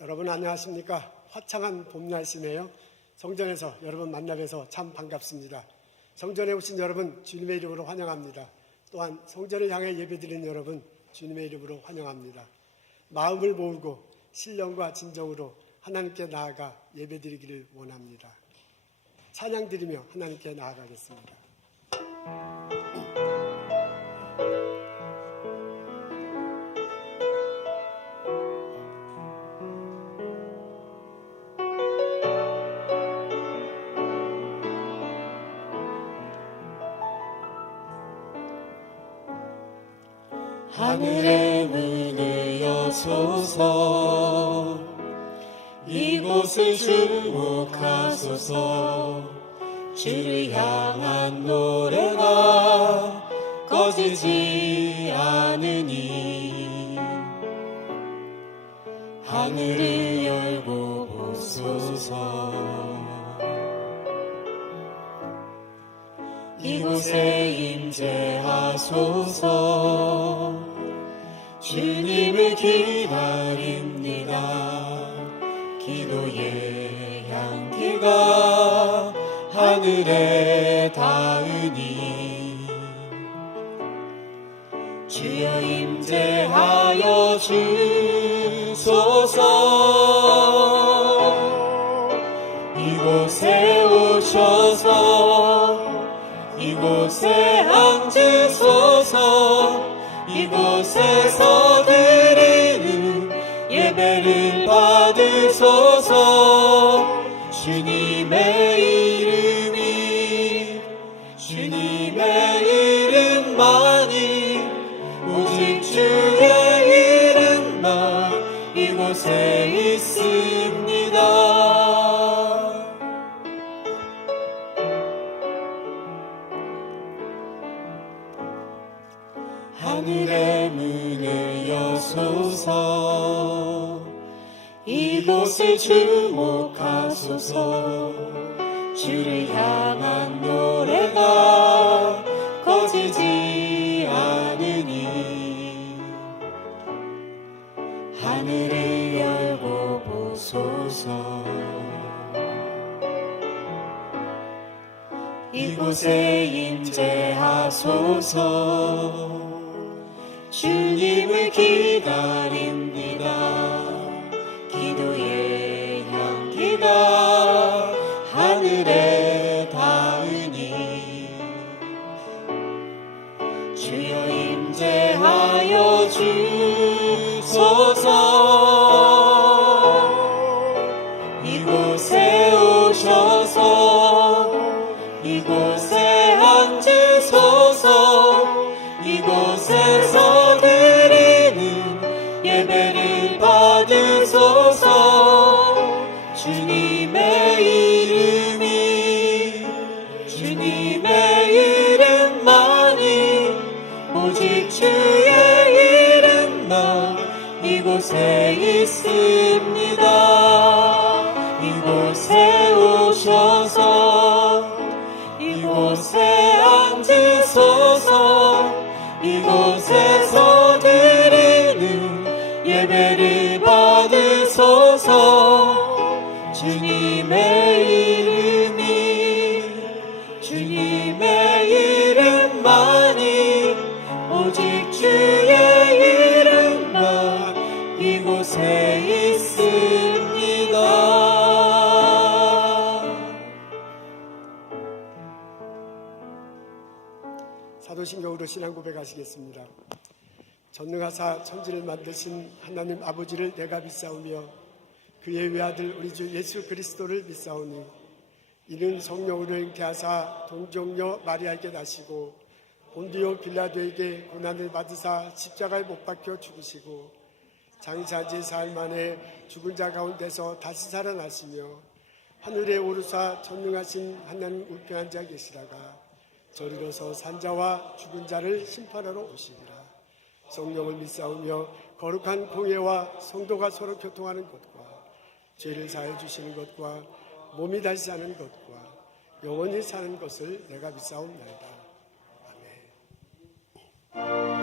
여러분 안녕하십니까? 화창한 봄 날씨네요. 성전에서 여러분 만나 뵈서 참 반갑습니다. 성전에 오신 여러분 주님의 이름으로 환영합니다. 또한 성전을 향해 예배드리는 여러분 주님의 이름으로 환영합니다. 마음을 모으고 신령과 진정으로 하나님께 나아가 예배드리기를 원합니다. 찬양드리며 하나님께 나아가겠습니다. 하늘의 문을 여소서, 이곳을 주목하소서. 주를 향한 노래가 꺼지지 않으니 하늘을 열고 보소서. 이곳에 임재하소서. 주님을 기다립니다. 기도의 향기가 하늘에 닿으니 주여 임재하여 주소서. 이곳에 오셔서 이곳에 앉으소서. 이곳에서 드리는 예배를 받으소서. 주님의 이름만이 오직 주의 이름만 이곳에 있습니다. 하늘의 문을 여소서. 이곳을 주목하소서. 주를 향한 노래가 꺼지지 않으니 하늘을 열고 보소서. 이곳에 임재하소서. 주님을 기다립니다. 기도의 향기가 하늘에 닿으니 주여 임재하여 주소서. 이곳에 오셔서 이곳에 앉으소서. 이곳에서 드리는 예배를 받으소서. 주님의 이름만이 오직 주의 이름만 이곳에 있습니다. 이곳에 오셔서 이곳에 앉으소서. 이곳에서 드리는 예배를 받으소서. 주님의 이름만이 오직 주의 이름만 이곳에 있습니다. 사도신경으로 신앙 고백하시겠습니다. 전능하사 천지를 만드신 하나님 아버지를 내가 믿사오며 그의 외아들 우리 주 예수 그리스도를 믿사오니 이는 성령으로 잉태하사 동정녀 마리아에게 나시고 본디오 빌라도에게 고난을 받으사 십자가에 못 박혀 죽으시고 장사지 사흘 만에 죽은 자 가운데서 다시 살아나시며 하늘에 오르사 전능하신 하나님 우편한 자 계시다가 저리로서 산자와 죽은 자를 심판하러 오시리라. 성령을 믿사오며 거룩한 공예와 성도가 서로 교통하는 것과 죄를 사해 주시는 것과 몸이 다시 사는 것과 영원히 사는 것을 내가 믿사옵나이다. 아멘.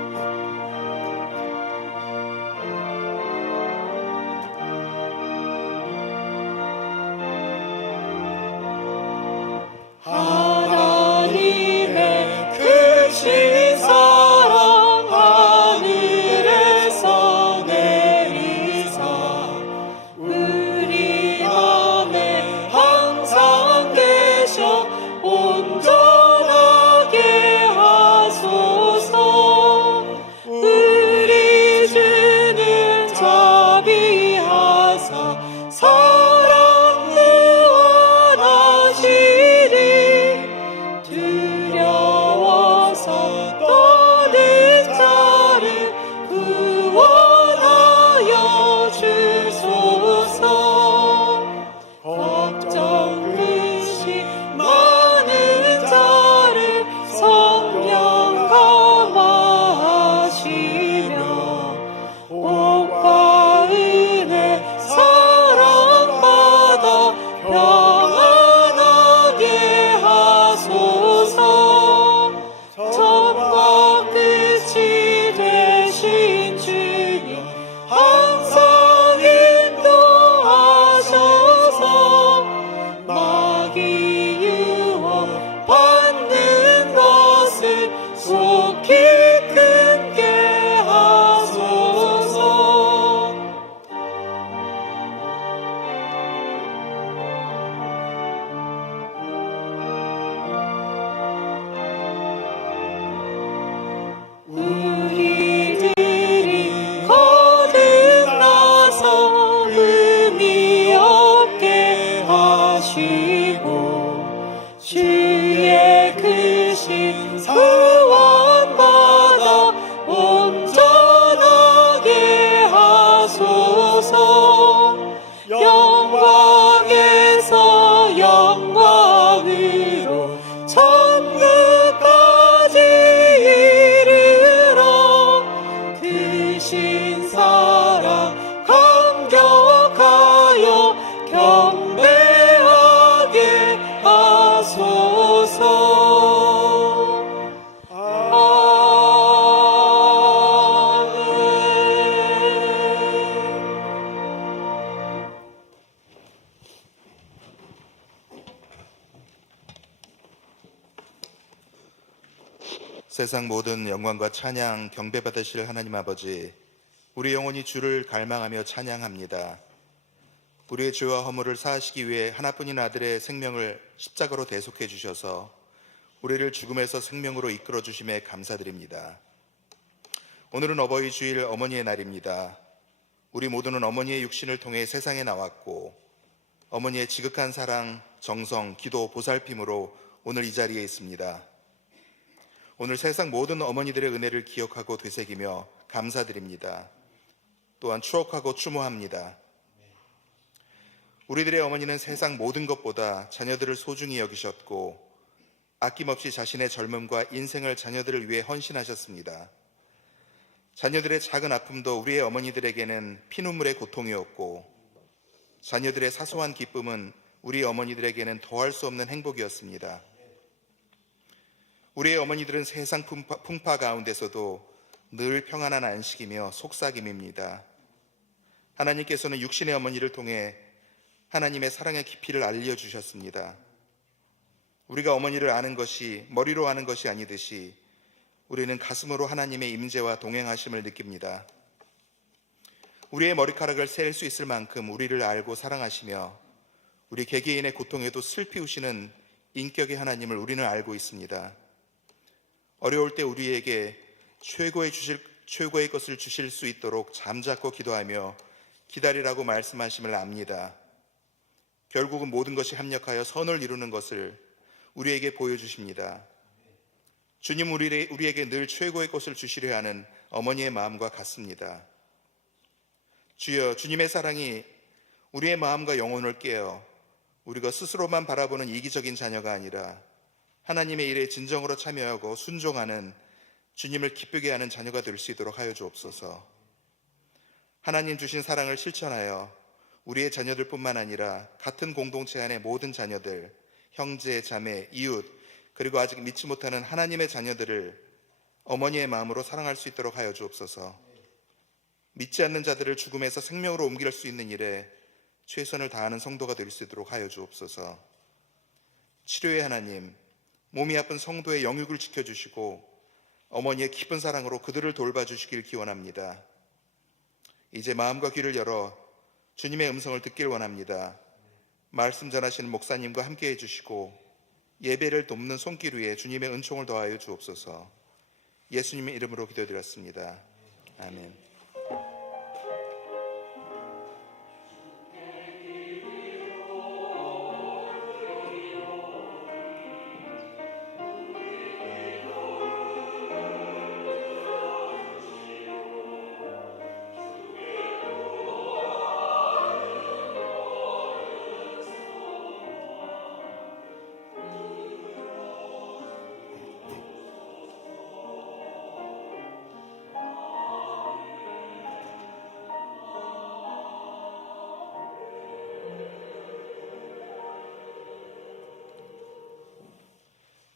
하사 사랑 무한하시리 두려워서 떠는 자를 구원하여 주소서 걱정 근심 많은 자를 성령 감화하시며 복과 은혜 사랑받아 평안하게 하소서 처음과 끝이 되신 주님 항상 인도하셔서 마귀 유혹 받는 것을 속히 끊게 하소서. 우리들이 거듭나서 의미 없게 하시고 주의 크신 구원받아 온전하게 하소서 영광에서 영광으로 천국까지 이르러 크신 사랑 감격하여 경배하게 하소서. 세상 모든 영광과 찬양 경배 받으실 하나님 아버지, 우리 영혼이 주를 갈망하며 찬양합니다. 우리의 죄와 허물을 사하시기 위해 하나뿐인 아들의 생명을 십자가로 대속해 주셔서 우리를 죽음에서 생명으로 이끌어 주심에 감사드립니다. 오늘은 어버이 주일 어머니의 날입니다. 우리 모두는 어머니의 육신을 통해 세상에 나왔고 어머니의 지극한 사랑, 정성, 기도, 보살핌으로 오늘 이 자리에 있습니다. 오늘 세상 모든 어머니들의 은혜를 기억하고 되새기며 감사드립니다. 또한 추억하고 추모합니다. 우리들의 어머니는 세상 모든 것보다 자녀들을 소중히 여기셨고 아낌없이 자신의 젊음과 인생을 자녀들을 위해 헌신하셨습니다. 자녀들의 작은 아픔도 우리의 어머니들에게는 피눈물의 고통이었고 자녀들의 사소한 기쁨은 우리 어머니들에게는 더할 수 없는 행복이었습니다. 우리의 어머니들은 세상 풍파 가운데서도 늘 평안한 안식이며 속삭임입니다. 하나님께서는 육신의 어머니를 통해 하나님의 사랑의 깊이를 알려주셨습니다. 우리가 어머니를 아는 것이 머리로 아는 것이 아니듯이 우리는 가슴으로 하나님의 임재와 동행하심을 느낍니다. 우리의 머리카락을 셀 수 있을 만큼 우리를 알고 사랑하시며 우리 개개인의 고통에도 슬피우시는 인격의 하나님을 우리는 알고 있습니다. 어려울 때 우리에게 최고의 것을 주실 수 있도록 잠자코 기도하며 기다리라고 말씀하심을 압니다. 결국은 모든 것이 합력하여 선을 이루는 것을 우리에게 보여주십니다. 주님 우리에게 늘 최고의 것을 주시려 하는 어머니의 마음과 같습니다. 주여, 주님의 사랑이 우리의 마음과 영혼을 깨어 우리가 스스로만 바라보는 이기적인 자녀가 아니라 하나님의 일에 진정으로 참여하고 순종하는 주님을 기쁘게 하는 자녀가 될 수 있도록 하여 주옵소서. 하나님 주신 사랑을 실천하여 우리의 자녀들뿐만 아니라 같은 공동체 안의 모든 자녀들, 형제, 자매, 이웃, 그리고 아직 믿지 못하는 하나님의 자녀들을 어머니의 마음으로 사랑할 수 있도록 하여 주옵소서. 믿지 않는 자들을 죽음에서 생명으로 옮길 수 있는 일에 최선을 다하는 성도가 될 수 있도록 하여 주옵소서. 치료의 하나님, 몸이 아픈 성도의 영육을 지켜주시고 어머니의 깊은 사랑으로 그들을 돌봐주시길 기원합니다. 이제 마음과 귀를 열어 주님의 음성을 듣길 원합니다. 말씀 전하시는 목사님과 함께 해주시고 예배를 돕는 손길 위에 주님의 은총을 더하여 주옵소서. 예수님의 이름으로 기도드렸습니다. 아멘.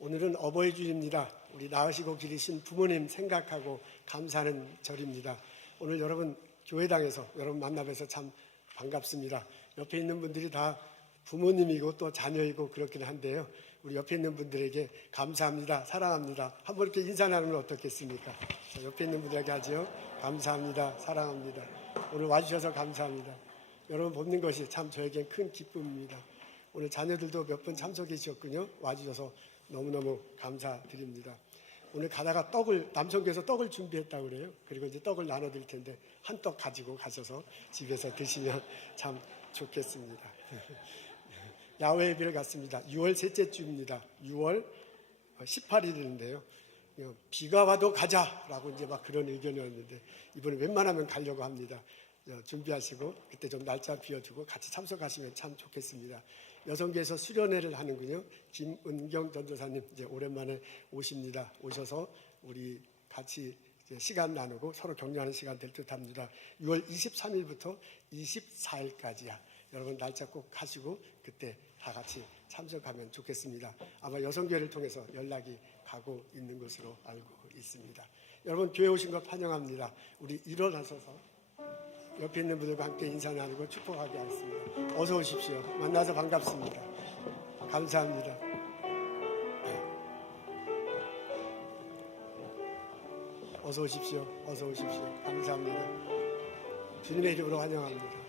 오늘은 어버이 주일입니다. 우리 낳으시고 기르신 부모님 생각하고 감사하는 절입니다. 오늘 여러분 교회당에서 여러분 만나 뵈서 참 반갑습니다. 옆에 있는 분들이 다 부모님이고 또 자녀이고 그렇긴 한데요. 우리 옆에 있는 분들에게 감사합니다, 사랑합니다. 한번 이렇게 인사 나누면 어떻겠습니까? 자, 옆에 있는 분들에게 하죠. 감사합니다, 사랑합니다. 오늘 와주셔서 감사합니다. 여러분 뵙는 것이 참 저에겐 큰 기쁨입니다. 오늘 자녀들도 몇 분 참석해 주셨군요. 와주셔서 너무너무 감사드립니다. 오늘 가다가 남성교에서 떡을 준비했다고 그래요. 그리고 이제 떡을 나눠드릴 텐데 한 떡 가지고 가셔서 집에서 드시면 참 좋겠습니다. 야외 예배를 갔습니다. 6월 셋째 주입니다. 6월 18일인데요. 비가 와도 가자라고 이제 막 그런 의견이었는데 이번에 웬만하면 가려고 합니다. 준비하시고 그때 좀 날짜 비워두고 같이 참석하시면 참 좋겠습니다. 여성계에서 수련회를 하는군요. 김은경 전도사님 이제 오랜만에 오십니다. 오셔서 우리 같이 시간 나누고 서로 격려하는 시간 될 듯합니다. 6월 23일부터 24일까지야. 여러분 날짜 꼭 하시고 그때 다 같이 참석하면 좋겠습니다. 아마 여성교회를 통해서 연락이 가고 있는 것으로 알고 있습니다. 여러분 교회 오신 것 환영합니다. 우리 일어나셔서 옆에 있는 분들과 함께 인사 나누고 축복하게 하겠습니다. 어서 오십시오. 만나서 반갑습니다. 감사합니다. 어서 오십시오. 어서 오십시오. 감사합니다. 주님의 이름으로 환영합니다.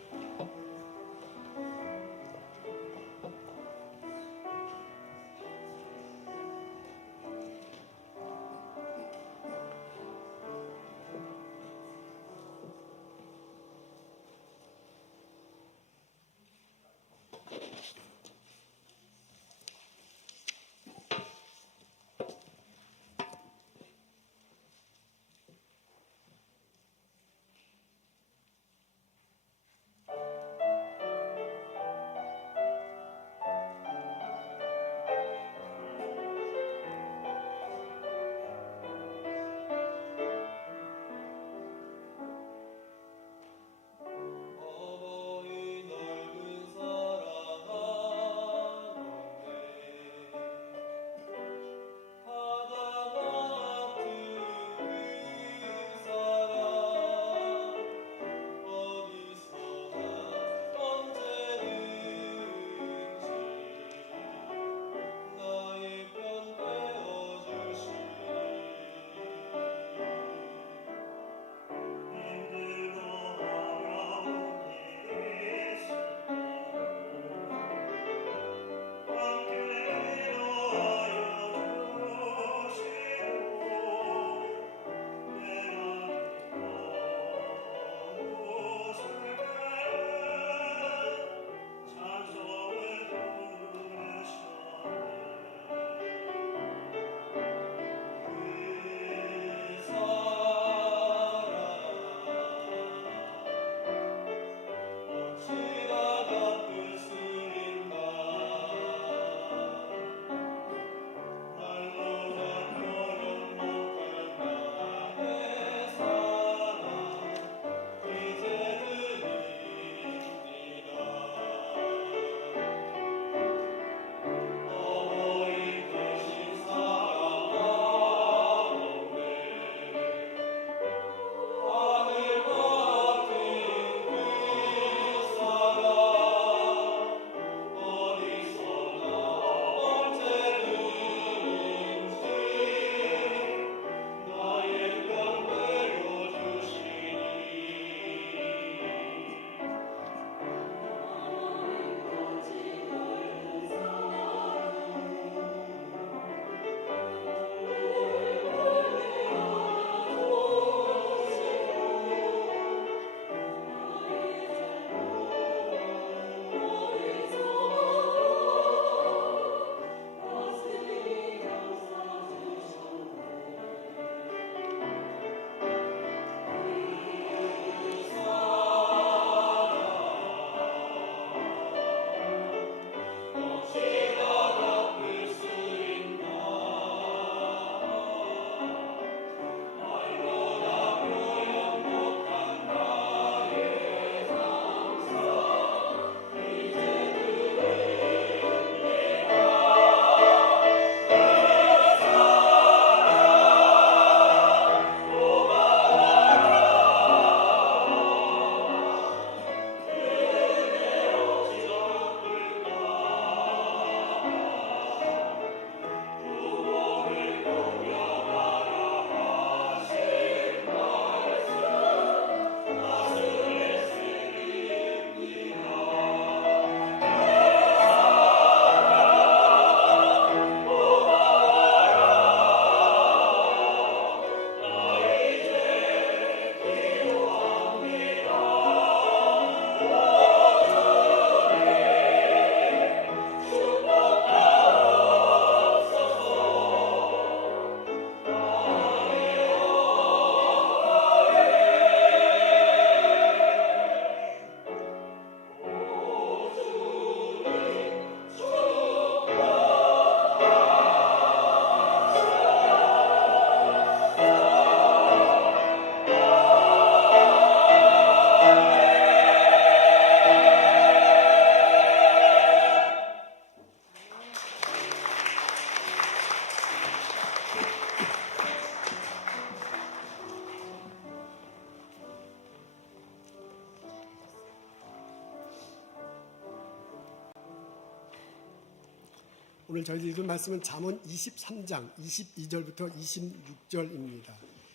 오늘 저희들 읽은 말씀은 잠언 23장 22절부터 26절입니다.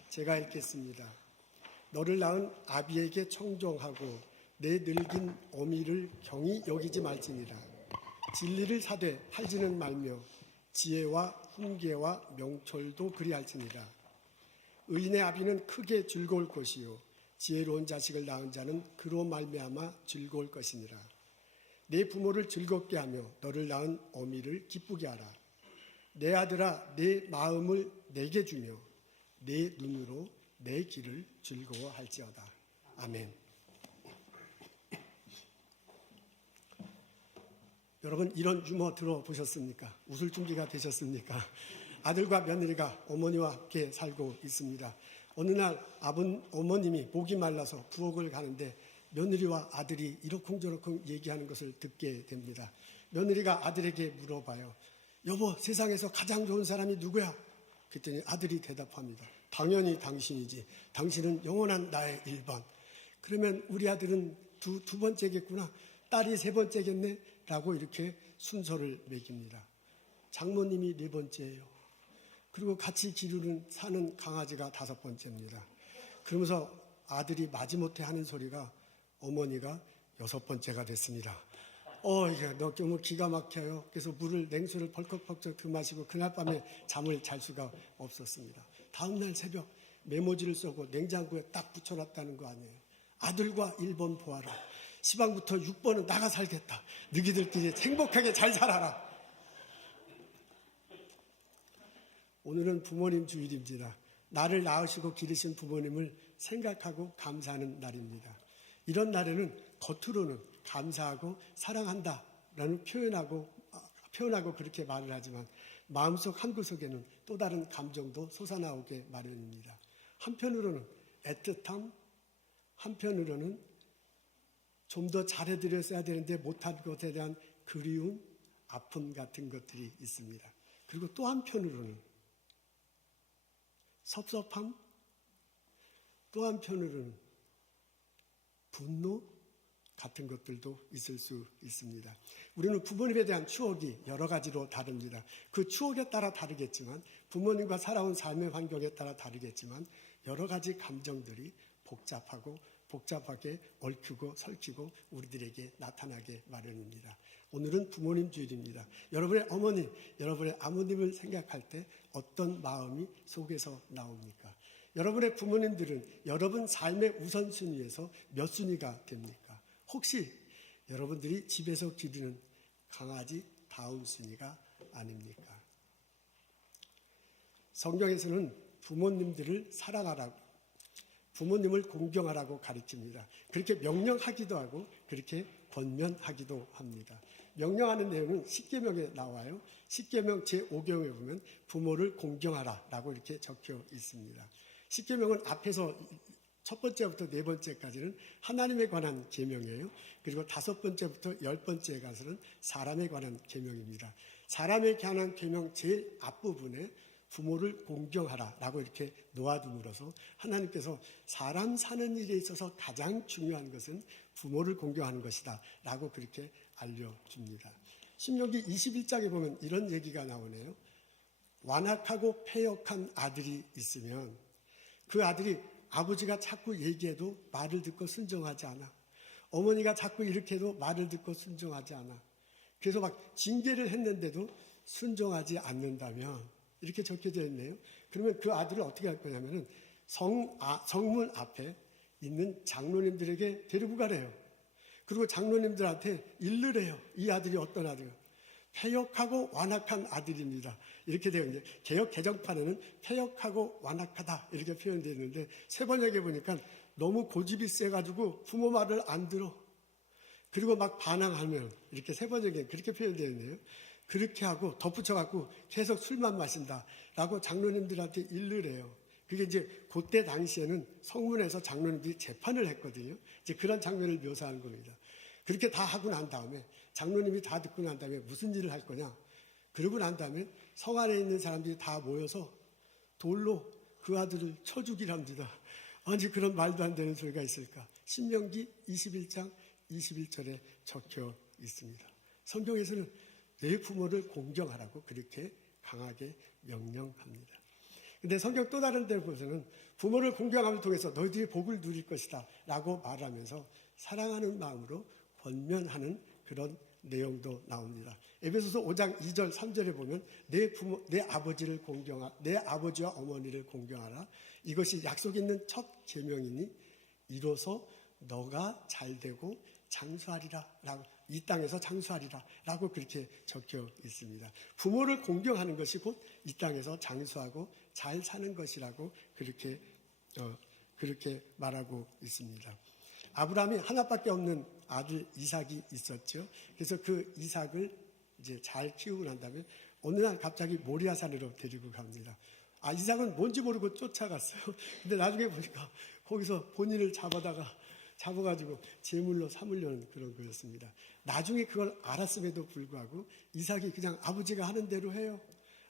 제가 읽겠습니다. 너를 낳은 아비에게 청종하고 내 늙은 어미를 경히 여기지 말지니라. 진리를 사되 팔지는 말며 지혜와 훈계와 명철도 그리할지니라. 의인의 아비는 크게 즐거울 것이요 지혜로운 자식을 낳은 자는 그로 말미암아 즐거울 것이니라. 내 부모를 즐겁게 하며 너를 낳은 어미를 기쁘게 하라. 내 아들아 내 마음을 내게 주며 내 눈으로 내 길을 즐거워할지어다. 아멘. 여러분 이런 유머 들어보셨습니까? 웃을 준비가 되셨습니까? 아들과 며느리가 어머니와 함께 살고 있습니다. 어느 날 어머님이 목이 말라서 부엌을 가는데 며느리와 아들이 이러쿵저러쿵 얘기하는 것을 듣게 됩니다. 며느리가 아들에게 물어봐요. 여보, 세상에서 가장 좋은 사람이 누구야? 그랬더니 아들이 대답합니다. 당연히 당신이지. 당신은 영원한 나의 1번. 그러면 우리 아들은 두 번째겠구나. 딸이 3번째겠네? 라고 이렇게 순서를 매깁니다. 장모님이 4번째예요. 그리고 같이 사는 강아지가 5번째입니다. 그러면서 아들이 마지못해 하는 소리가 어머니가 6번째가 됐습니다. 이게 너무 기가 막혀요. 그래서 냉수를 벌컥벌컥 더 마시고 그날 밤에 잠을 잘 수가 없었습니다. 다음날 새벽 메모지를 써고 냉장고에 딱 붙여놨다는 거 아니에요. 아들과 1번 보아라. 시방부터 6번은 나가 살겠다. 너희들끼리 행복하게 잘 살아라. 오늘은 부모님 주일입니다. 나를 낳으시고 기르신 부모님을 생각하고 감사하는 날입니다. 이런 날에는 겉으로는 감사하고 사랑한다라는 표현하고 그렇게 말을 하지만 마음속 한구석에는 또 다른 감정도 솟아나오게 마련입니다. 한편으로는 애틋함, 한편으로는 좀 더 잘해드렸어야 되는데 못한 것에 대한 그리움, 아픔 같은 것들이 있습니다. 그리고 또 한편으로는 섭섭함, 또 한편으로는 분노 같은 것들도 있을 수 있습니다. 우리는 부모님에 대한 추억이 여러 가지로 다릅니다. 그 추억에 따라 다르겠지만 부모님과 살아온 삶의 환경에 따라 다르겠지만 여러 가지 감정들이 복잡하게 얽히고 설키고 우리들에게 나타나게 마련입니다. 오늘은 부모님 주일입니다. 여러분의 어머니, 여러분의 아버님을 생각할 때 어떤 마음이 속에서 나옵니까? 여러분의 부모님들은 여러분 삶의 우선순위에서 몇 순위가 됩니까? 혹시 여러분들이 집에서 기르는 강아지 다음 순위가 아닙니까? 성경에서는 부모님들을 사랑하라고, 부모님을 공경하라고 가르칩니다. 그렇게 명령하기도 하고 그렇게 권면하기도 합니다. 명령하는 내용은 십계명에 나와요. 십계명 제5경에 보면 부모를 공경하라라고 이렇게 적혀 있습니다. 십계명은 앞에서 첫 번째부터 4번째까지는 하나님에 관한 계명이에요. 그리고 5번째부터 10번째에 가서는 사람에 관한 계명입니다. 사람에 관한 계명 제일 앞부분에 부모를 공경하라라고 이렇게 놓아둠으로써 하나님께서 사람 사는 일에 있어서 가장 중요한 것은 부모를 공경하는 것이다 라고 그렇게 알려줍니다. 신명기 21장에 보면 이런 얘기가 나오네요. 완악하고 패역한 아들이 있으면 그 아들이 아버지가 자꾸 얘기해도 말을 듣고 순종하지 않아. 어머니가 자꾸 이렇게 해도 말을 듣고 순종하지 않아. 그래서 막 징계를 했는데도 순종하지 않는다면 이렇게 적혀져 있네요. 그러면 그 아들을 어떻게 할 거냐면은 성문 앞에 있는 장로님들에게 데리고 가래요. 그리고 장로님들한테 일르래요. 이 아들이 어떤 아들이에요? 패역하고 완악한 아들입니다. 이렇게 되어 있는데 개역 개정판에는 패역하고 완악하다 이렇게 표현되어 있는데 세번역에 보니까 너무 고집이 세가지고 부모 말을 안 들어. 그리고 막 반항하면 이렇게 세번역에 그렇게 표현되어 있네요. 그렇게 하고 덧붙여갖고 계속 술만 마신다라고 장로님들한테 일르래요. 그게 이제 그때 당시에는 성문에서 장로님들이 재판을 했거든요. 이제 그런 장면을 묘사하는 겁니다. 그렇게 다 하고 난 다음에 장로님이 다 듣고 난 다음에 무슨 일을 할 거냐? 그러고 난 다음에 성 안에 있는 사람들이 다 모여서 돌로 그 아들을 쳐 죽이랍니다. 아니 그런 말도 안 되는 소리가 있을까? 신명기 21장 21절에 적혀 있습니다. 성경에서는 내 부모를 공경하라고 그렇게 강하게 명령합니다. 근데 성경 또 다른 데 보서는 부모를 공경함을 통해서 너희들이 복을 누릴 것이다 라고 말하면서 사랑하는 마음으로 권면하는 그런 내용도 나옵니다. 에베소서 5장 2절 3절에 보면 내 아버지를 내 아버지와 어머니를 공경하라. 이것이 약속 있는 첫 계명이니 이로써 너가 잘되고 장수하리라 라고, 이 땅에서 장수하리라 라고 그렇게 적혀 있습니다. 부모를 공경하는 것이 곧 이 땅에서 장수하고 잘 사는 것이라고 그렇게 말하고 있습니다. 아브라함이 하나밖에 없는 아들 이삭이 있었죠. 그래서 그 이삭을 이제 잘 키우고 난 다음에 어느 날 갑자기 모리아산으로 데리고 갑니다. 이삭은 뭔지 모르고 쫓아갔어요. 근데 나중에 보니까 거기서 본인을 잡아가지고 제물로 삼으려는 그런 거였습니다. 나중에 그걸 알았음에도 불구하고 이삭이 그냥 아버지가 하는 대로 해요.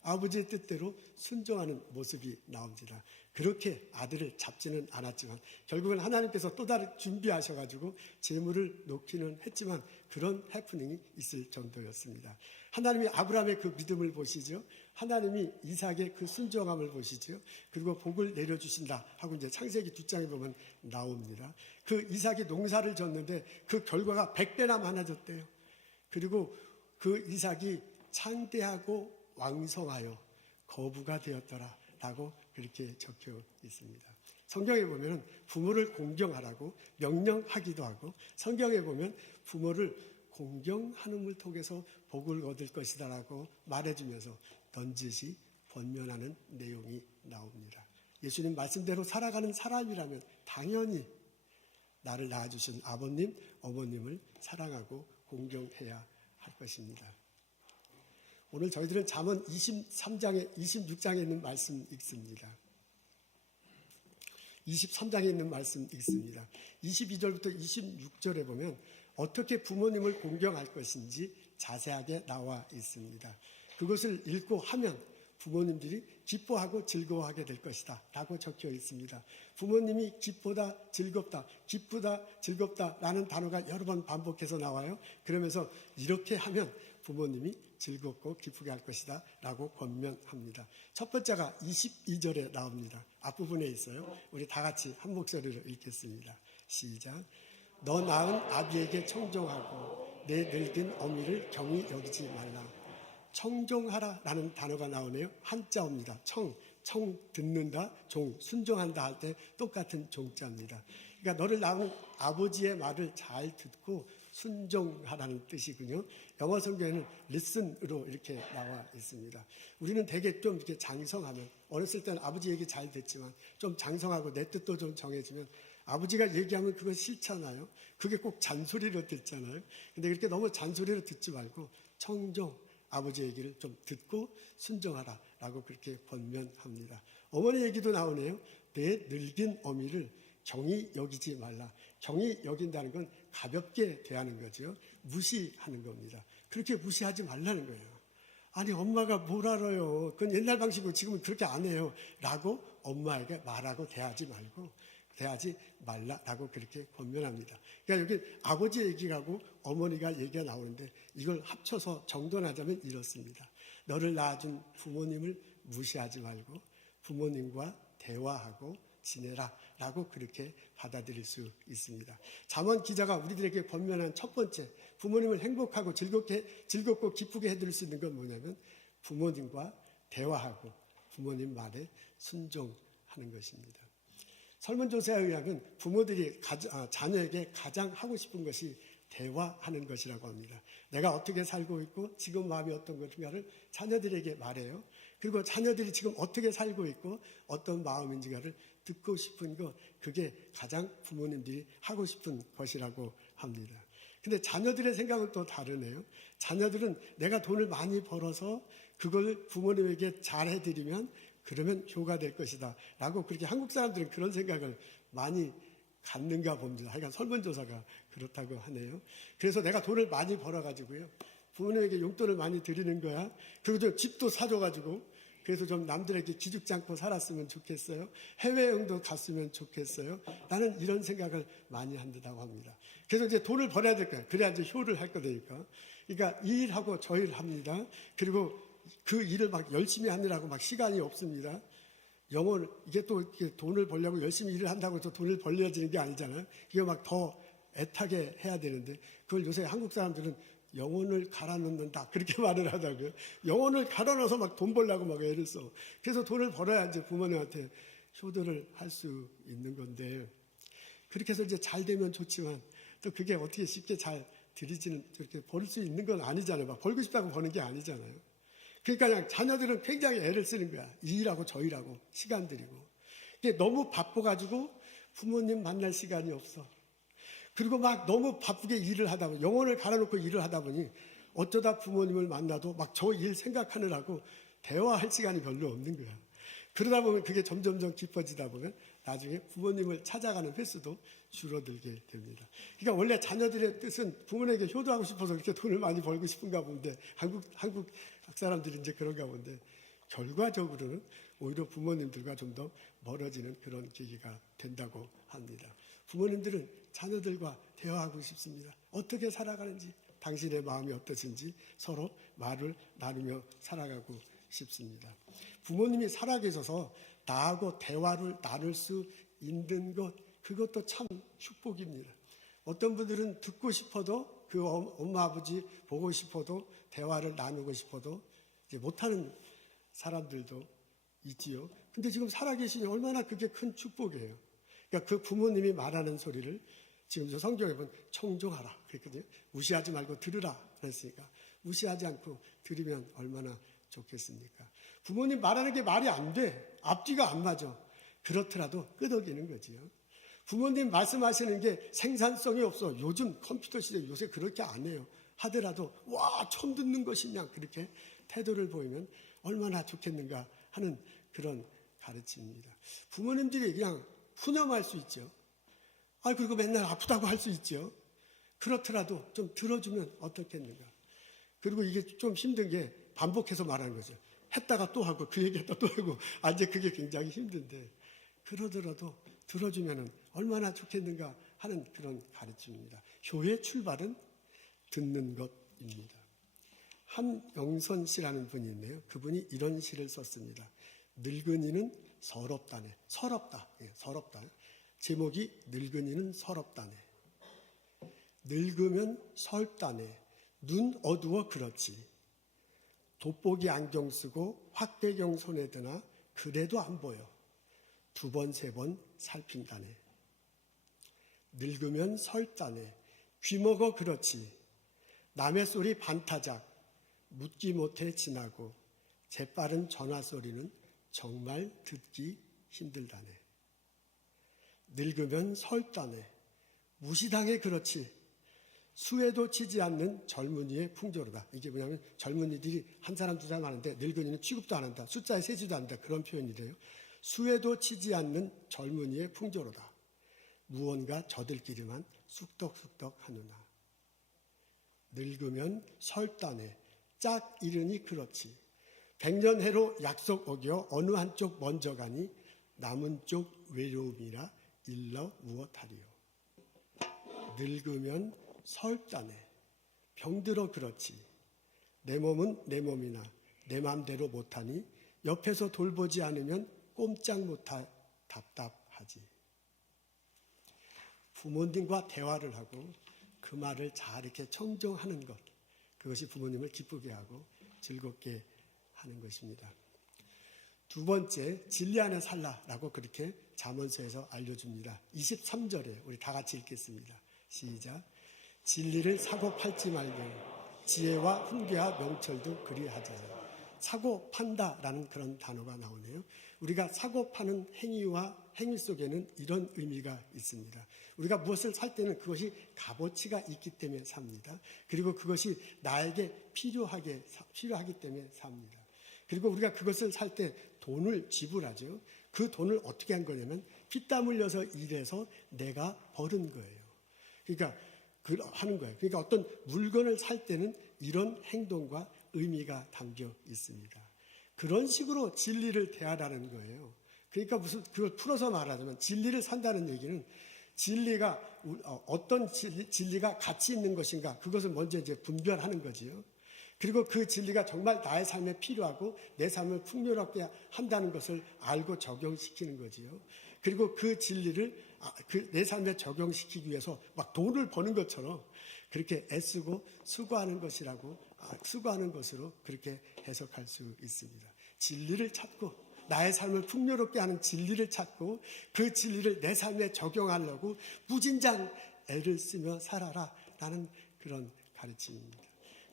아버지의 뜻대로 순종하는 모습이 나옵니다. 그렇게 아들을 잡지는 않았지만 결국은 하나님께서 또 다른 준비하셔가지고 제물을 놓기는 했지만 그런 해프닝이 있을 정도였습니다. 하나님이 아브라함의 그 믿음을 보시죠. 하나님이 이삭의 그 순종함을 보시죠. 그리고 복을 내려주신다 하고 이제 창세기 2장에 보면 나옵니다. 그 이삭이 농사를 졌는데 그 결과가 100배나 많아졌대요. 그리고 그 이삭이 창대하고 왕성하여 거부가 되었더라 라고 그렇게 적혀 있습니다. 성경에 보면 부모를 공경하라고 명령하기도 하고 성경에 보면 부모를 공경하는 걸 통해서 복을 얻을 것이다 라고 말해주면서 던지시 번면하는 내용이 나옵니다. 예수님 말씀대로 살아가는 사람이라면 당연히 나를 낳아주신 아버님, 어머님을 사랑하고 공경해야 할 것입니다. 오늘 저희들은 잠언 26장에 있는 말씀 읽습니다. 23장에 있는 말씀 읽습니다. 22절부터 26절에 보면 어떻게 부모님을 공경할 것인지 자세하게 나와 있습니다. 그것을 읽고 하면 부모님들이 기뻐하고 즐거워하게 될 것이다 라고 적혀 있습니다. 부모님이 기쁘다, 즐겁다, 기쁘다, 즐겁다 라는 단어가 여러 번 반복해서 나와요. 그러면서 이렇게 하면 부모님이 즐겁고 기쁘게 할 것이다 라고 권면합니다. 첫 번째가 22절에 나옵니다. 앞부분에 있어요. 우리 다 같이 한 목소리로 읽겠습니다. 시작. 너 낳은 아비에게 청종하고 내 늙은 어미를 경히 여기지 말라. 청종하라 라는 단어가 나오네요. 한자어입니다. 청 듣는다, 종, 순종한다 할 때 똑같은 종자입니다. 그러니까 너를 낳은 아버지의 말을 잘 듣고 순종하라는 뜻이군요. 영어 성경에는 listen으로 이렇게 나와 있습니다. 우리는 되게 좀 이렇게 장성하면, 어렸을 때는 아버지 얘기 잘 듣지만 좀 장성하고 내 뜻도 좀 정해지면 아버지가 얘기하면 그거 싫잖아요. 그게 꼭 잔소리로 듣잖아요. 근데 그렇게 너무 잔소리로 듣지 말고 청종, 아버지 얘기를 좀 듣고 순종하라 라고 그렇게 권면합니다. 어머니 얘기도 나오네요. 내 늙은 어미를 경히 여기지 말라. 경히 여긴다는 건 가볍게 대하는 거죠. 무시하는 겁니다. 그렇게 무시하지 말라는 거예요. 아니 엄마가 뭘 알아요. 그건 옛날 방식이고 지금은 그렇게 안 해요. 라고 엄마에게 말하고 대하지 말라라고 그렇게 권면합니다. 그러니까 여기 아버지 얘기하고 어머니가 얘기가 나오는데 이걸 합쳐서 정돈하자면 이렇습니다. 너를 낳아준 부모님을 무시하지 말고 부모님과 대화하고 지내라 라고 그렇게 받아들일 수 있습니다. 잠언 기자가 우리들에게 권면한 첫 번째 부모님을 행복하고 즐겁고 기쁘게 해드릴 수 있는 건 뭐냐면 부모님과 대화하고 부모님 말에 순종하는 것입니다. 설문조사에 의하면 부모들이 자녀에게 가장 하고 싶은 것이 대화하는 것이라고 합니다. 내가 어떻게 살고 있고 지금 마음이 어떤 것인가를 자녀들에게 말해요. 그리고 자녀들이 지금 어떻게 살고 있고 어떤 마음인지를 듣고 싶은 것, 그게 가장 부모님들이 하고 싶은 것이라고 합니다. 근데 자녀들의 생각은 또 다르네요. 자녀들은 내가 돈을 많이 벌어서 그걸 부모님에게 잘해드리면 그러면 효가 될 것이다 라고 그렇게 한국 사람들은 그런 생각을 많이 갖는가 봅니다. 하여간 설문조사가 그렇다고 하네요. 그래서 내가 돈을 많이 벌어가지고요 부모님에게 용돈을 많이 드리는 거야. 그리고 집도 사줘가지고 그래서 좀 남들에게 기죽지 않고 살았으면 좋겠어요. 해외여행도 갔으면 좋겠어요. 나는 이런 생각을 많이 한다고 합니다. 그래서 이제 돈을 벌어야 될 거예요. 그래야 이제 효를 할 거니까. 그러니까 이 일하고 저 일 합니다. 그리고 그 일을 막 열심히 하느라고 막 시간이 없습니다. 영혼을, 이게 또 이렇게 돈을 벌려고 열심히 일을 한다고 해서 돈을 벌려지는 게 아니잖아요. 이게 막 더 애타게 해야 되는데, 그걸 요새 한국 사람들은 영혼을 갈아 넣는다, 그렇게 말을 하다고요. 영혼을 갈아 넣어서 막 돈 벌려고 막 애를 써. 그래서 돈을 벌어야 이제 부모님한테 효도를 할 수 있는 건데, 그렇게 해서 이제 잘 되면 좋지만, 또 그게 어떻게 쉽게 잘 들이지는, 이렇게 벌 수 있는 건 아니잖아요. 막 벌고 싶다고 버는 게 아니잖아요. 그러니까 그냥 자녀들은 굉장히 애를 쓰는 거야. 이 일하고 저 일하고 시간 들이고. 이게 너무 바빠가지고 부모님 만날 시간이 없어. 그리고 막 너무 바쁘게 일을 하다 보니, 영혼을 갈아놓고 일을 하다 보니 어쩌다 부모님을 만나도 막 저 일 생각하느라고 대화할 시간이 별로 없는 거야. 그러다 보면 그게 점점점 깊어지다 보면 나중에 부모님을 찾아가는 횟수도 줄어들게 됩니다. 그러니까 원래 자녀들의 뜻은 부모님에게 효도하고 싶어서 그렇게 돈을 많이 벌고 싶은가 본데, 한국 사람들이 이제 그런가 본데, 결과적으로는 오히려 부모님들과 좀 더 멀어지는 그런 계기가 된다고 합니다. 부모님들은 자녀들과 대화하고 싶습니다. 어떻게 살아가는지, 당신의 마음이 어떠신지 서로 말을 나누며 살아가고 싶습니다. 부모님이 살아계셔서 나하고 대화를 나눌 수 있는 것, 그것도 참 축복입니다. 어떤 분들은 듣고 싶어도, 그 엄마 아버지 보고 싶어도, 대화를 나누고 싶어도 이제 못하는 사람들도 있지요. 근데 지금 살아계시니 얼마나 그게 큰 축복이에요. 그러니까 그 부모님이 말하는 소리를 지금 저 성경에 보면 청종하라 그랬거든요. 무시하지 말고 들으라 그랬으니까 무시하지 않고 들으면 얼마나 좋겠습니까? 부모님 말하는 게 말이 안 돼. 앞뒤가 안 맞아. 그렇더라도 끄덕이는 거지요. 부모님 말씀하시는 게 생산성이 없어. 요즘 컴퓨터 시대 요새 그렇게 안 해요. 하더라도 와, 처음 듣는 것이냐, 그렇게 태도를 보이면 얼마나 좋겠는가 하는 그런 가르침입니다. 부모님들이 그냥 푸념할 수 있죠. 그리고 맨날 아프다고 할 수 있죠. 그렇더라도 좀 들어주면 어떻겠는가. 그리고 이게 좀 힘든 게 반복해서 말하는 거죠. 했다가 또 하고 그 얘기했다 또 하고, 이제 그게 굉장히 힘든데, 그러더라도 들어주면 얼마나 좋겠는가 하는 그런 가르침입니다. 효의 출발은 듣는 것입니다. 한영선 씨라는 분이 있네요. 그분이 이런 시를 썼습니다. 늙은이는 서럽다네. 서럽다. 예, 서럽다. 제목이 늙은이는 서럽다네. 늙으면 설다네. 눈 어두워 그렇지. 돋보기 안경 쓰고 확대경 손에 드나 그래도 안 보여. 두 번, 세 번 살핀다네. 늙으면 설다네. 귀먹어 그렇지. 남의 소리 반타작. 묻기 못해 지나고 재빠른 전화 소리는 정말 듣기 힘들다네. 늙으면 설다네. 무시당해 그렇지. 수에도 치지 않는 젊은이의 풍조로다. 이게 뭐냐면 젊은이들이 한 사람 두 사람 하는데 늙은이는 취급도 안 한다. 숫자에 세지도 않는다. 그런 표현이래요. 수에도 치지 않는 젊은이의 풍조로다. 무언가 저들끼리만 쑥덕쑥덕 하느나. 늙으면 설다네. 짝 이르니 그렇지. 백년해로 약속 어겨 어느 한쪽 먼저 가니 남은 쪽 외로움이라 일러 무엇하리요. 늙으면 설다네. 병들어 그렇지. 내 몸은 내 몸이나 내 맘대로 못하니 옆에서 돌보지 않으면 꼼짝 못하 답답하지. 부모님과 대화를 하고 그 말을 잘 이렇게 청정하는 것, 그것이 부모님을 기쁘게 하고 즐겁게 하는 것입니다. 두 번째, 진리 안에 살라라고 그렇게 잠언서에서 알려줍니다. 23절에 우리 다 같이 읽겠습니다. 시작. 진리를 사고 팔지 말고 지혜와 훈계와 명철도 그리하자. 사고 판다라는 그런 단어가 나오네요. 우리가 사고 파는 행위 속에는 이런 의미가 있습니다. 우리가 무엇을 살 때는 그것이 값어치가 있기 때문에 삽니다. 그리고 그것이 나에게 필요하기 때문에 삽니다. 그리고 우리가 그것을 살 때 돈을 지불하죠. 그 돈을 어떻게 한 거냐면 피땀 흘려서 일해서 내가 버는 거예요. 그러니까 하는 거예요. 그러니까 어떤 물건을 살 때는 이런 행동과 의미가 담겨 있습니다. 그런 식으로 진리를 대하라는 거예요. 그러니까 무슨 그걸 풀어서 말하자면 진리를 산다는 얘기는 진리가 어떤 진리가 가치 있는 것인가 그것을 먼저 이제 분별하는 거지요. 그리고 그 진리가 정말 나의 삶에 필요하고 내 삶을 풍요롭게 한다는 것을 알고 적용시키는 거지요. 그리고 그 진리를 내 삶에 적용시키기 위해서 막 돈을 버는 것처럼 그렇게 애쓰고 수고하는 것으로 그렇게 해석할 수 있습니다. 진리를 찾고 나의 삶을 풍요롭게 하는 진리를 찾고 그 진리를 내 삶에 적용하려고 무진장 애를 쓰며 살아라라는 그런 가르침입니다.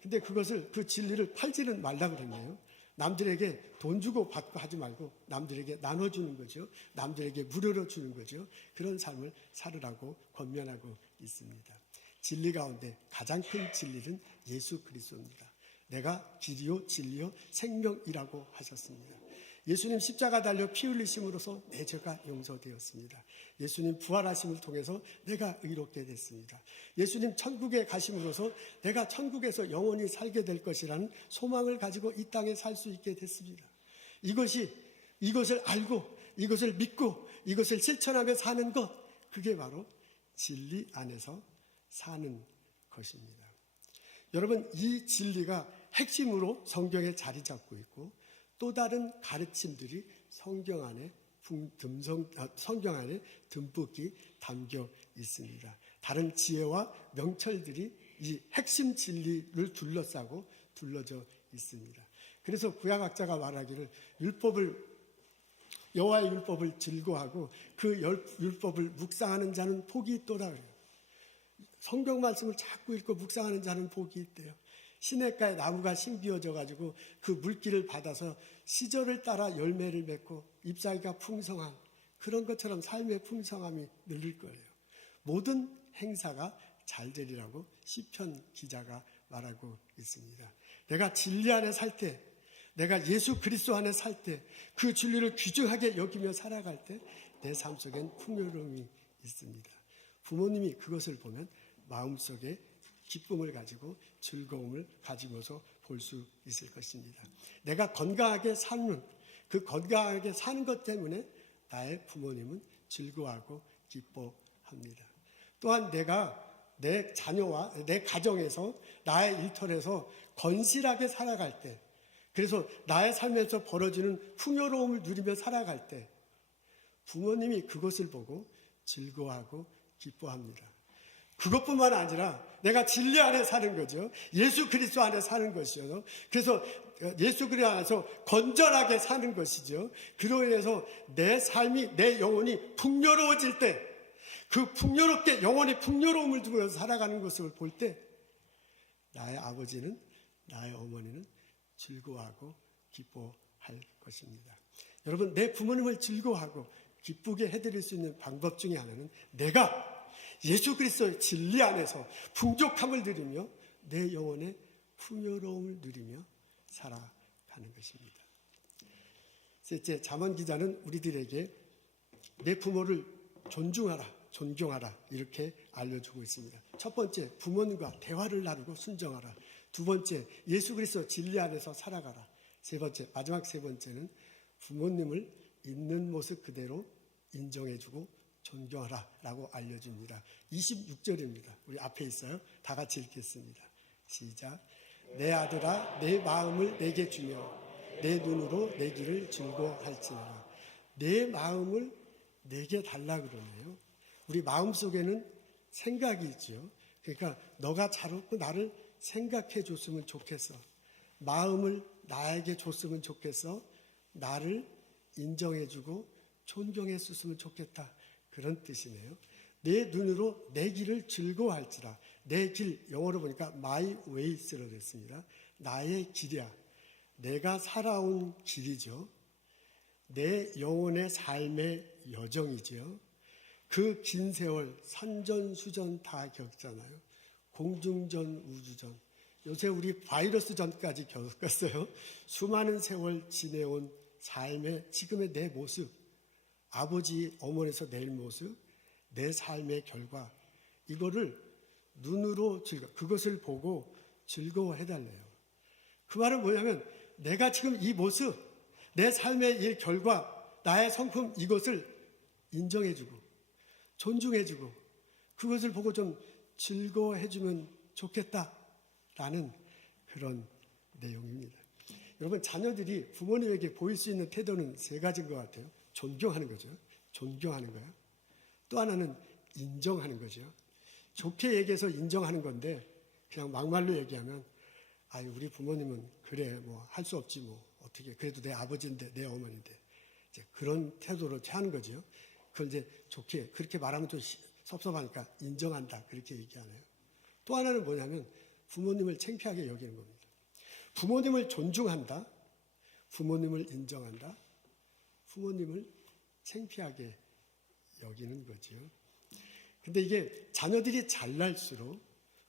근데 그 진리를 팔지는 말라 그랬네요. 남들에게 돈 주고 받고 하지 말고 남들에게 나눠주는 거죠. 남들에게 무료로 주는 거죠. 그런 삶을 살으라고 권면하고 있습니다. 진리 가운데 가장 큰 진리는 예수 그리스도입니다. 내가 길이요 진리요 생명이라고 하셨습니다. 예수님 십자가 달려 피 흘리심으로써 내 죄가 용서되었습니다. 예수님 부활하심을 통해서 내가 의롭게 됐습니다. 예수님 천국에 가심으로써 내가 천국에서 영원히 살게 될 것이라는 소망을 가지고 이 땅에 살 수 있게 됐습니다. 이것을 알고 이것을 믿고 이것을 실천하며 사는 것, 그게 바로 진리 안에서 사는 것입니다. 여러분, 이 진리가 핵심으로 성경에 자리 잡고 있고 또 다른 가르침들이 성경 안에 듬뿍이 담겨 있습니다. 다른 지혜와 명철들이 이 핵심 진리를 둘러져 있습니다. 그래서 구약학자가 말하기를 여호와의 율법을 즐거워하고 그 율법을 묵상하는 자는 복이 있도다 그래요. 성경 말씀을 자꾸 읽고 묵상하는 자는 복이 있대요. 시냇가에 나무가 심기어져 가지고 그 물기를 받아서 시절을 따라 열매를 맺고 잎사귀가 풍성한 그런 것처럼 삶의 풍성함이 늘릴 거예요. 모든 행사가 잘 되리라고 시편 기자가 말하고 있습니다. 내가 진리 안에 살 때, 내가 예수 그리스도 안에 살 때, 그 진리를 귀중하게 여기며 살아갈 때 내 삶 속엔 풍요로움이 있습니다. 부모님이 그것을 보면 마음속에 기쁨을 가지고 즐거움을 가지고서 볼 수 있을 것입니다. 내가 건강하게 사는 것 때문에 나의 부모님은 즐거워하고 기뻐합니다. 또한 내가 내 자녀와 내 가정에서 나의 일터에서 건실하게 살아갈 때, 그래서 나의 삶에서 벌어지는 풍요로움을 누리며 살아갈 때 부모님이 그것을 보고 즐거워하고 기뻐합니다. 그것뿐만 아니라 내가 진리 안에 사는 거죠. 예수 그리스도 안에 사는 것이죠. 그래서 예수 그리스도 안에서 건전하게 사는 것이죠. 그로 인해서 내 삶이, 내 영혼이 풍요로워질 때, 그 풍요롭게 영혼이 풍요로움을 두면서 살아가는 것을 볼 때 나의 아버지는, 나의 어머니는 즐거워하고 기뻐할 것입니다. 여러분, 내 부모님을 즐거워하고 기쁘게 해드릴 수 있는 방법 중에 하나는 내가 예수 그리스도의 진리 안에서 풍족함을 누리며 내 영혼의 풍요로움을 누리며 살아가는 것입니다. 셋째, 잠언 기자는 우리들에게 내 부모를 존경하라 이렇게 알려주고 있습니다. 첫 번째, 부모님과 대화를 나누고 순정하라. 두 번째, 예수 그리스도 진리 안에서 살아가라. 마지막 세 번째는 부모님을 있는 모습 그대로 인정해주고 존경하라 라고 알려줍니다. 26절입니다. 우리 앞에 있어요. 다 같이 읽겠습니다. 시작. 내 아들아 내 마음을 내게 주며 내 눈으로 내 길을 즐거워할지니라. 내 마음을 내게 달라 그러네요. 우리 마음속에는 생각이 있죠. 그러니까 너가 잘 웃고 나를 생각해 줬으면 좋겠어. 마음을 나에게 줬으면 좋겠어. 나를 인정해 주고 존경해 줬으면 좋겠다. 그런 뜻이네요. 내 눈으로 내 길을 즐거워할지라. 내 길, 영어로 보니까 my ways로 됐습니다. 나의 길이야. 내가 살아온 길이죠. 내 영혼의 삶의 여정이죠. 그 긴 세월 산전수전 다 겪잖아요. 공중전, 우주전. 요새 우리 바이러스 전까지 겪었어요. 수많은 세월 지내온 삶의 지금의 내 모습, 아버지, 어머니에서 내 모습, 내 삶의 결과, 이거를 눈으로 그것을 보고 즐거워해달래요. 그 말은 뭐냐면 내가 지금 이 모습, 내 삶의 일 결과, 나의 성품 이것을 인정해주고 존중해주고 그것을 보고 좀 즐거워해주면 좋겠다라는 그런 내용입니다. 여러분, 자녀들이 부모님에게 보일 수 있는 태도는 세 가지인 것 같아요. 존경하는 거죠. 존경하는 거예요. 또 하나는 인정하는 거죠. 좋게 얘기해서 인정하는 건데 그냥 막말로 얘기하면 우리 부모님은 그래 뭐 할 수 없지 뭐 어떻게 그래도 내 아버지인데 내 어머니인데 이제 그런 태도로 취하는 거죠. 그걸 이제 좋게 그렇게 말하면 좀 섭섭하니까 인정한다 그렇게 얘기하네요. 또 하나는 뭐냐면 부모님을 창피하게 여기는 겁니다. 부모님을 존중한다, 부모님을 인정한다, 부모님을 창피하게 여기는 거죠. 근데 이게 자녀들이 잘날수록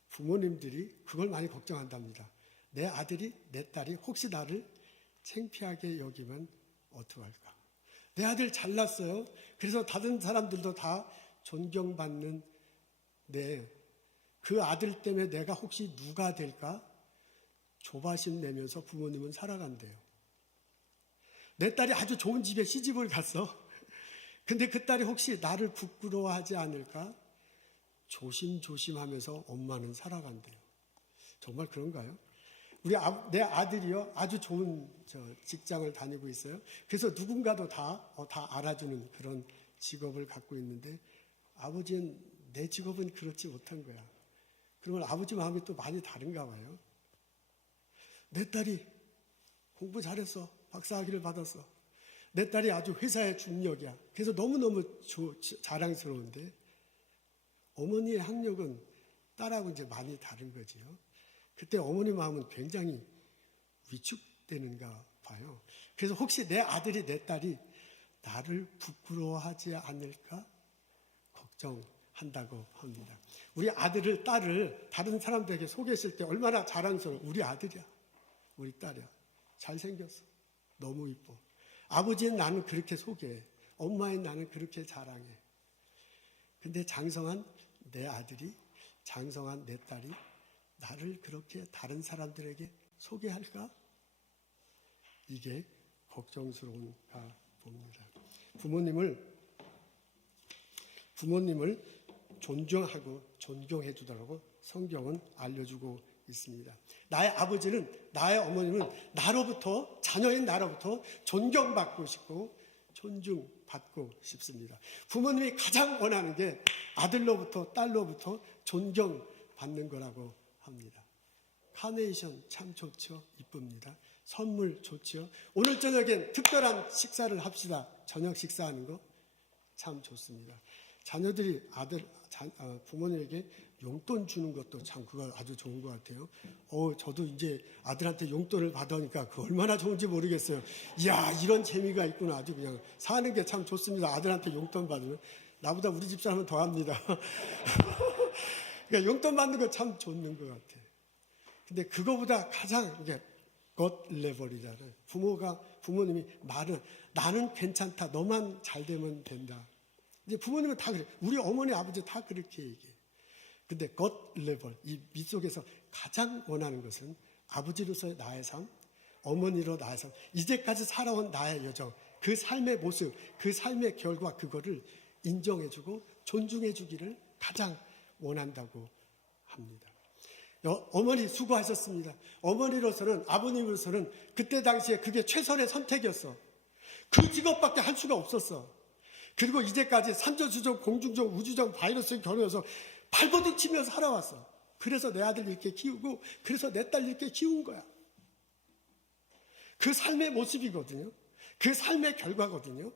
부모님들이 그걸 많이 걱정한답니다. 내 아들이, 내 딸이 혹시 나를 창피하게 여기면 어떡할까? 내 아들 잘났어요. 그래서 다른 사람들도 다 존경받는 그 아들 때문에 내가 혹시 누가 될까? 조바심 내면서 부모님은 살아간대요. 내 딸이 아주 좋은 집에 시집을 갔어. 근데 그 딸이 혹시 나를 부끄러워하지 않을까? 조심조심하면서 엄마는 살아간대요. 정말 그런가요? 내 아들이요 아주 좋은 직장을 다니고 있어요. 그래서 누군가도 다 알아주는 그런 직업을 갖고 있는데 아버지는 내 직업은 그렇지 못한 거야. 그러면 아버지 마음이 또 많이 다른가 봐요. 내 딸이 공부 잘했어. 박사학위를 받았어. 내 딸이 아주 회사의 중력이야. 그래서 너무너무 자랑스러운데 어머니의 학력은 딸하고 이제 많이 다른 거지요. 그때 어머니 마음은 굉장히 위축되는가 봐요. 그래서 혹시 내 아들이 내 딸이 나를 부끄러워하지 않을까 걱정한다고 합니다. 우리 아들을 딸을 다른 사람들에게 소개했을 때 얼마나 자랑스러워. 우리 아들이야. 우리 딸이야. 잘생겼어. 너무 이뻐. 아버지는 나는 그렇게 소개해. 엄마인 나는 그렇게 자랑해. 근데 장성한 내 아들이, 장성한 내 딸이 나를 그렇게 다른 사람들에게 소개할까? 이게 걱정스러운가 봅니다. 부모님을 존중하고 존경해 주더라고 성경은 알려주고 있습니다. 나의 아버지는, 나의 어머님은 나로부터, 자녀인 나로부터 존경받고 싶고 존중받고 싶습니다. 부모님이 가장 원하는 게 아들로부터, 딸로부터 존경받는 거라고 합니다. 카네이션 참 좋죠. 이쁩니다. 선물 좋죠. 오늘 저녁엔 특별한 식사를 합시다. 저녁 식사하는 거 참 좋습니다. 자녀들이 부모님에게 용돈 주는 것도 참 그거 아주 좋은 것 같아요. 저도 이제 아들한테 용돈을 받으니까 그 얼마나 좋은지 모르겠어요. 이야, 이런 재미가 있구나. 아주 그냥 사는 게 참 좋습니다. 아들한테 용돈 받으면. 나보다 우리 집 사람은 더 합니다. 그러니까 용돈 받는 거 참 좋는 것 같아요. 근데 그거보다 가장 이게 것 레벨이잖아요. 부모님이 말은 나는 괜찮다. 너만 잘 되면 된다. 이제 부모님은 다 그래. 우리 어머니 아버지 다 그렇게 얘기해. 근데 것 레벨 이 밑속에서 가장 원하는 것은 아버지로서의 나의 삶, 어머니로 나의 삶, 이제까지 살아온 나의 여정, 그 삶의 모습, 그 삶의 결과 그거를 인정해주고 존중해주기를 가장 원한다고 합니다. 어머니 수고하셨습니다. 어머니로서는, 아버님으로서는 그때 당시에 그게 최선의 선택이었어. 그 직업밖에 할 수가 없었어. 그리고 이제까지 산전수전, 공중전, 우주전, 바이러스를 겨누어서 발버둥 치면서 살아왔어. 그래서 내 아들 이렇게 키우고, 그래서 내 딸 이렇게 키운 거야. 그 삶의 모습이거든요. 그 삶의 결과거든요.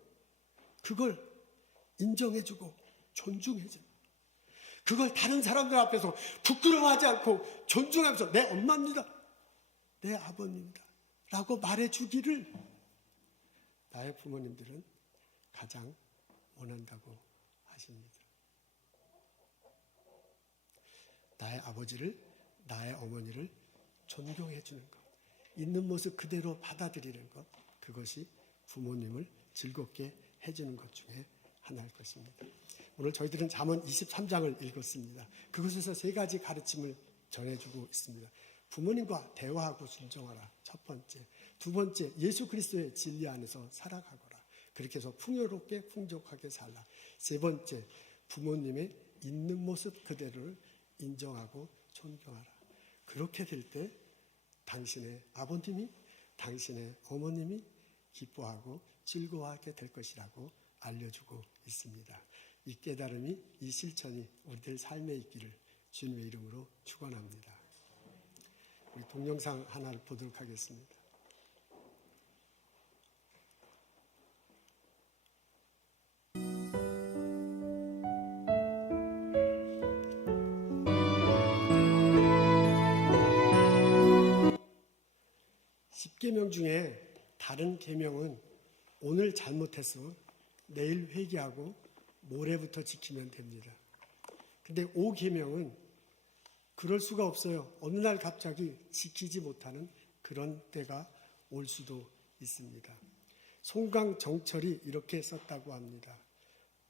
그걸 인정해주고 존중해줘. 그걸 다른 사람들 앞에서 부끄러워하지 않고 존중하면서 내 엄마입니다. 내 아버님입니다. 라고 말해주기를 나의 부모님들은 가장 원한다고 하십니다. 나의 아버지를, 나의 어머니를 존경해주는 것, 있는 모습 그대로 받아들이는 것, 그것이 부모님을 즐겁게 해주는 것 중에 하나일 것입니다. 오늘 저희들은 잠언 23장을 읽었습니다. 그것에서 세 가지 가르침을 전해주고 있습니다. 부모님과 대화하고 순종하라. 첫 번째. 두 번째, 예수 그리스도의 진리 안에서 살아가거라. 그렇게 해서 풍요롭게 풍족하게 살라. 세 번째, 부모님의 있는 모습 그대로를 인정하고 존경하라. 그렇게 될 때 당신의 아버님이, 당신의 어머님이 기뻐하고 즐거워하게 될 것이라고 알려주고 있습니다. 이 깨달음이, 이 실천이 우리들 삶에 있기를 주님의 이름으로 축원합니다. 우리 동영상 하나를 보도록 하겠습니다. 십계명 중에 다른 계명은 오늘 잘못해서 내일 회개하고 모레부터 지키면 됩니다. 근데 5계명은 그럴 수가 없어요. 어느 날 갑자기 지키지 못하는 그런 때가 올 수도 있습니다. 송강정철이 이렇게 썼다고 합니다.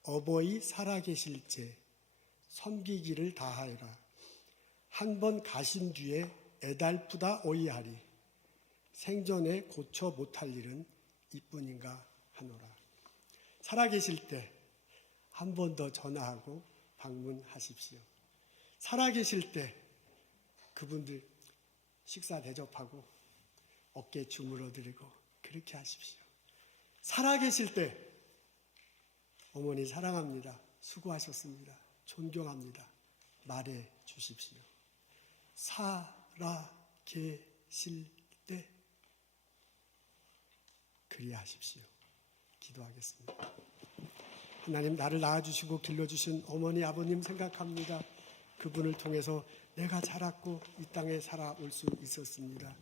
어버이 살아계실 때 섬기기를 다하여라. 한 번 가신 뒤에 애달프다 오이하리. 생전에 고쳐 못할 일은 이뿐인가 하노라. 살아계실 때 한 번 더 전화하고 방문하십시오. 살아계실 때 그분들 식사 대접하고 어깨 주물러 드리고 그렇게 하십시오. 살아계실 때 어머니 사랑합니다. 수고하셨습니다. 존경합니다. 말해 주십시오. 살아계실 때 그리하십시오. 기도하겠습니다. 하나님, 나를 낳아주시고 길러주신 어머니 아버님 생각합니다. 그분을 통해서 내가 자랐고 이 땅에 살아올 수 있었습니다.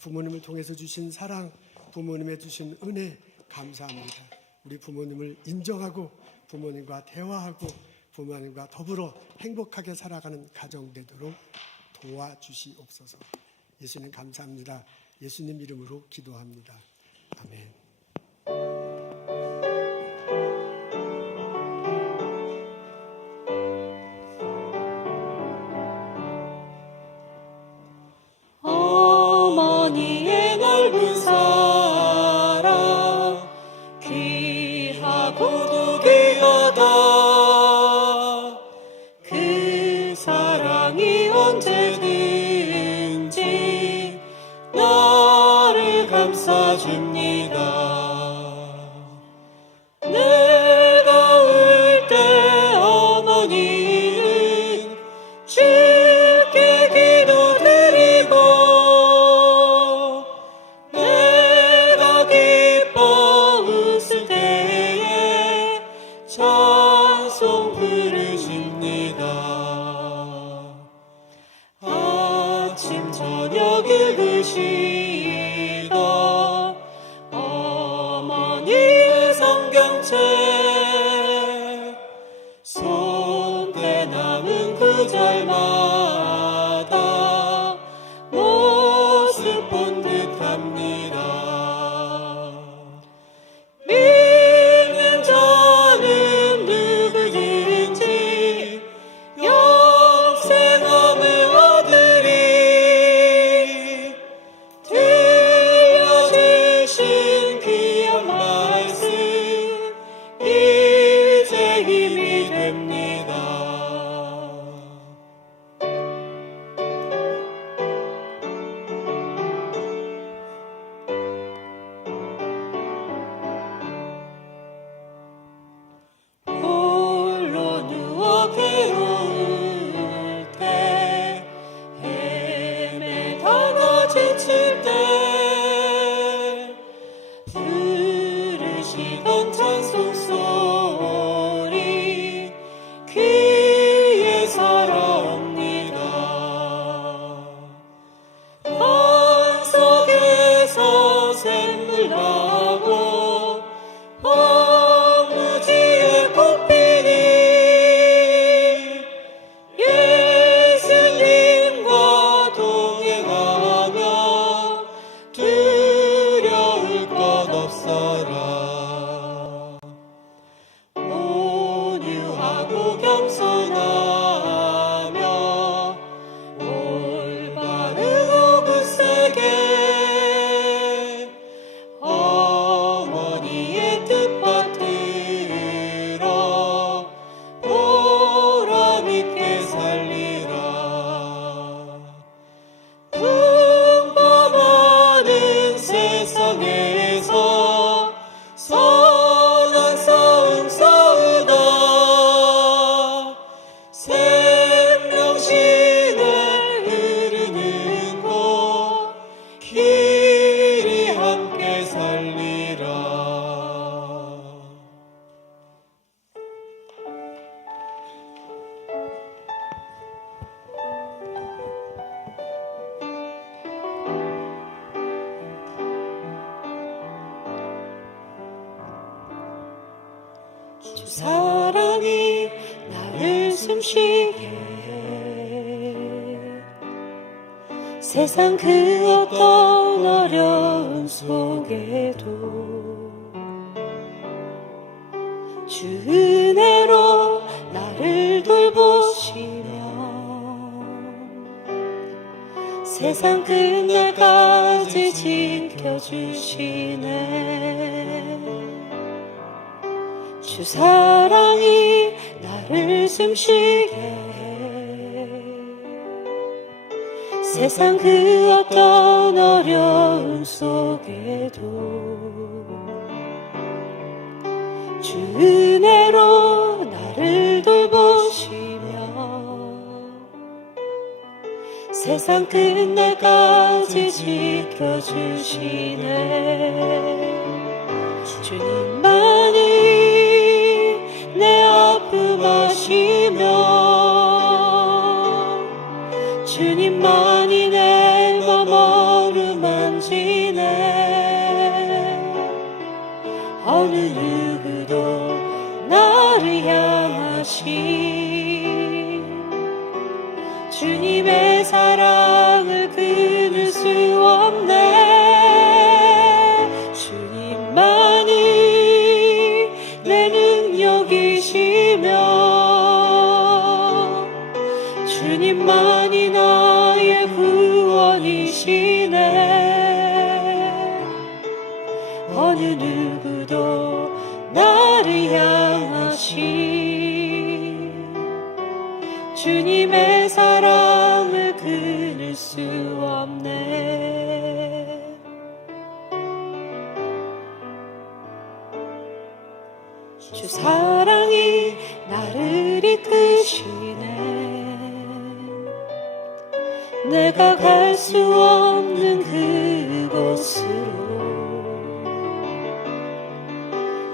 부모님을 통해서 주신 사랑, 부모님의 주신 은혜 감사합니다. 우리 부모님을 인정하고 부모님과 대화하고 부모님과 더불어 행복하게 살아가는 가정 되도록 도와주시옵소서. 예수님 감사합니다. 예수님 이름으로 기도합니다. 아멘. 어머니의 넓은 사랑 귀하고도 귀하다. 그 사랑이 언제든지 나를 감싸줍니다. 내가 울 때 어머니는 주께 기도드리고 내가 기뻐 웃을 때에 찬송 부르십니다. 아침 저녁 읽으시던 어머니의 성경책 손에 남은 구절마다 모습 본 듯합니다. 믿는 자는 누구든지 영생함을 얻으리. 세상 그 어떤 어려움 속에도 주 은혜로 나를 돌보시며 세상 끝날까지 지켜주시네. 주 사랑이 나를 숨쉬게 해. 세상 그 어떤 어려움 속에도 주 은혜로 나를 돌보시며 세상 끝날까지 지켜주시네. 주님만이 내 아픔 아시며 주님만이 내 맘 어루만지네. 어느 누구도 나를 향하신 주님의 사랑을 끊을 수 없네. 주님만이 내 능력이시며 주님만이 나의 구원이시네. 어느 누구도 나를 향하신 주님의 사랑을 끊을 수 없네. 주 사랑이 나를 이끄시네. 내가 갈 수 없는 그곳으로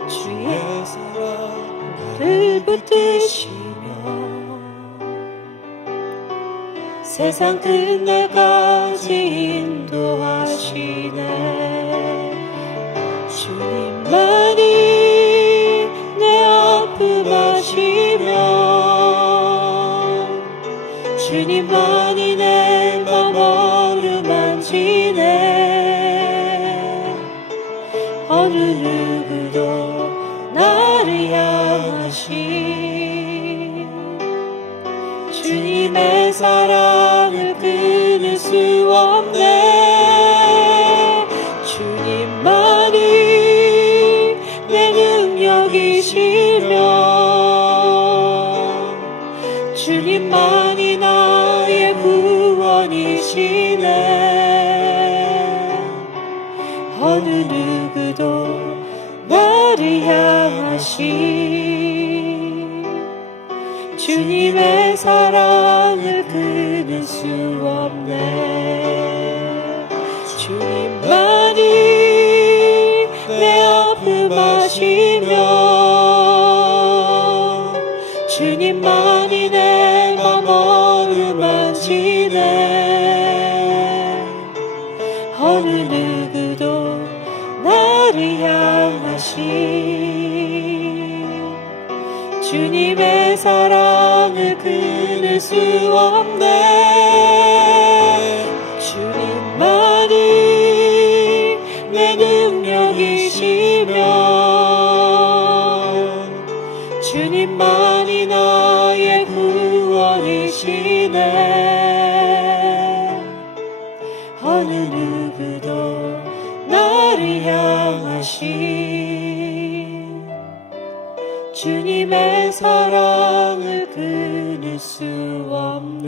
주의 사랑 나를 붙드시며 세상 끝날까지 인도하시네. 주님만이 내 아픔 아시며 주님만이 내 맘 어루만지네. 어느 누구도 나를 향하신 주님의 사랑을 끊을 수 없네. 주님만이 내 능력이시며 주님만이 나의 구원이시네. 어느 누구도 나를 향하신 주님의 사랑을 끊을 수 없네. 주님만이 내 아픔 아시며 주님만이 내 맘 어루만지네. 어느 누구도 나를 향하신 주님의 사랑을 끊을 수 없네. 주님만이 내 능력이시며 주님만이 나의 구원이시네. 어느 누구도 나를 향하신 주님의 사랑을 끊을 수 없네.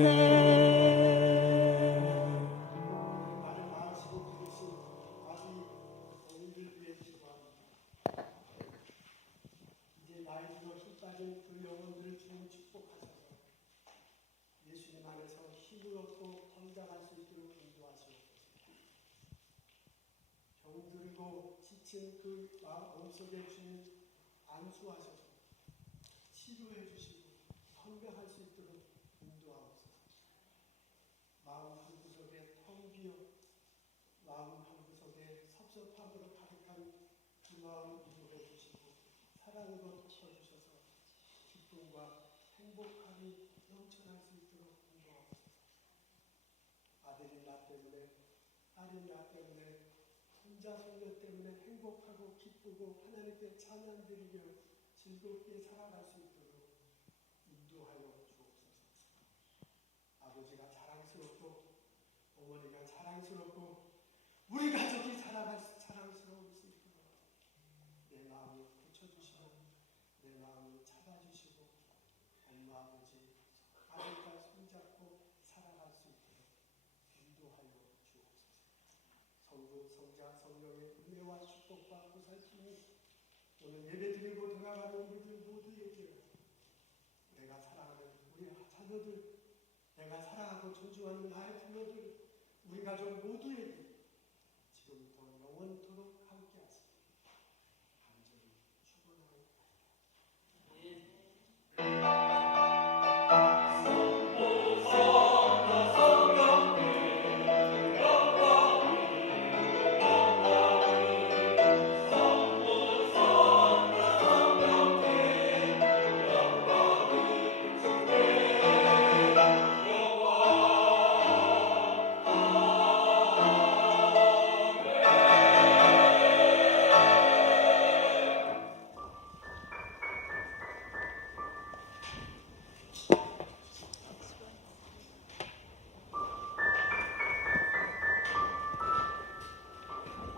이제 나이 들어 힘 빠진 그 영혼들을 주님 축복하셔서 예수님 안에서 힘을 얻고 성장할 수 있도록 인도하시옵소서. 병들고 지친 그 마음속에 주님 안수하셔서 치료해 주시고 건강할 수 있도록 인도하옵소서. 마음 한구석에 텅 비어 마음 한구석에 섭섭함으로 가득한 그 마음 위로해 주시고 사랑으로 덮어주셔서 기쁨과 행복함이 넘쳐날 수 있도록 인도하옵소서. 아들이 낳 때문에, 딸인 나 때문에, 혼자 손녀 때문에 행복하고 기쁘고 하나님께 찬양 드리며 즐겁게 살아갈 수 있도록 인도하여 주옵소서. 아버지가 자랑스럽고 어머니가 자랑스럽고 우리 가족이 자랑스러울 수 있도록 내 마음을 고쳐주시고 내 마음을 찾아주시고 엄마 아버지 아들과 손잡고 살아갈 수 있도록 인도하여 주옵소서. 성부 성자 성령의 은혜와 축복과 보살핌이 오늘 예배드리고 돌아가는 우리들 모두에게 내가 사랑하는 우리 자녀들, 내가 사랑하고 존중하는 나의 부모들, 우리 가족 모두에게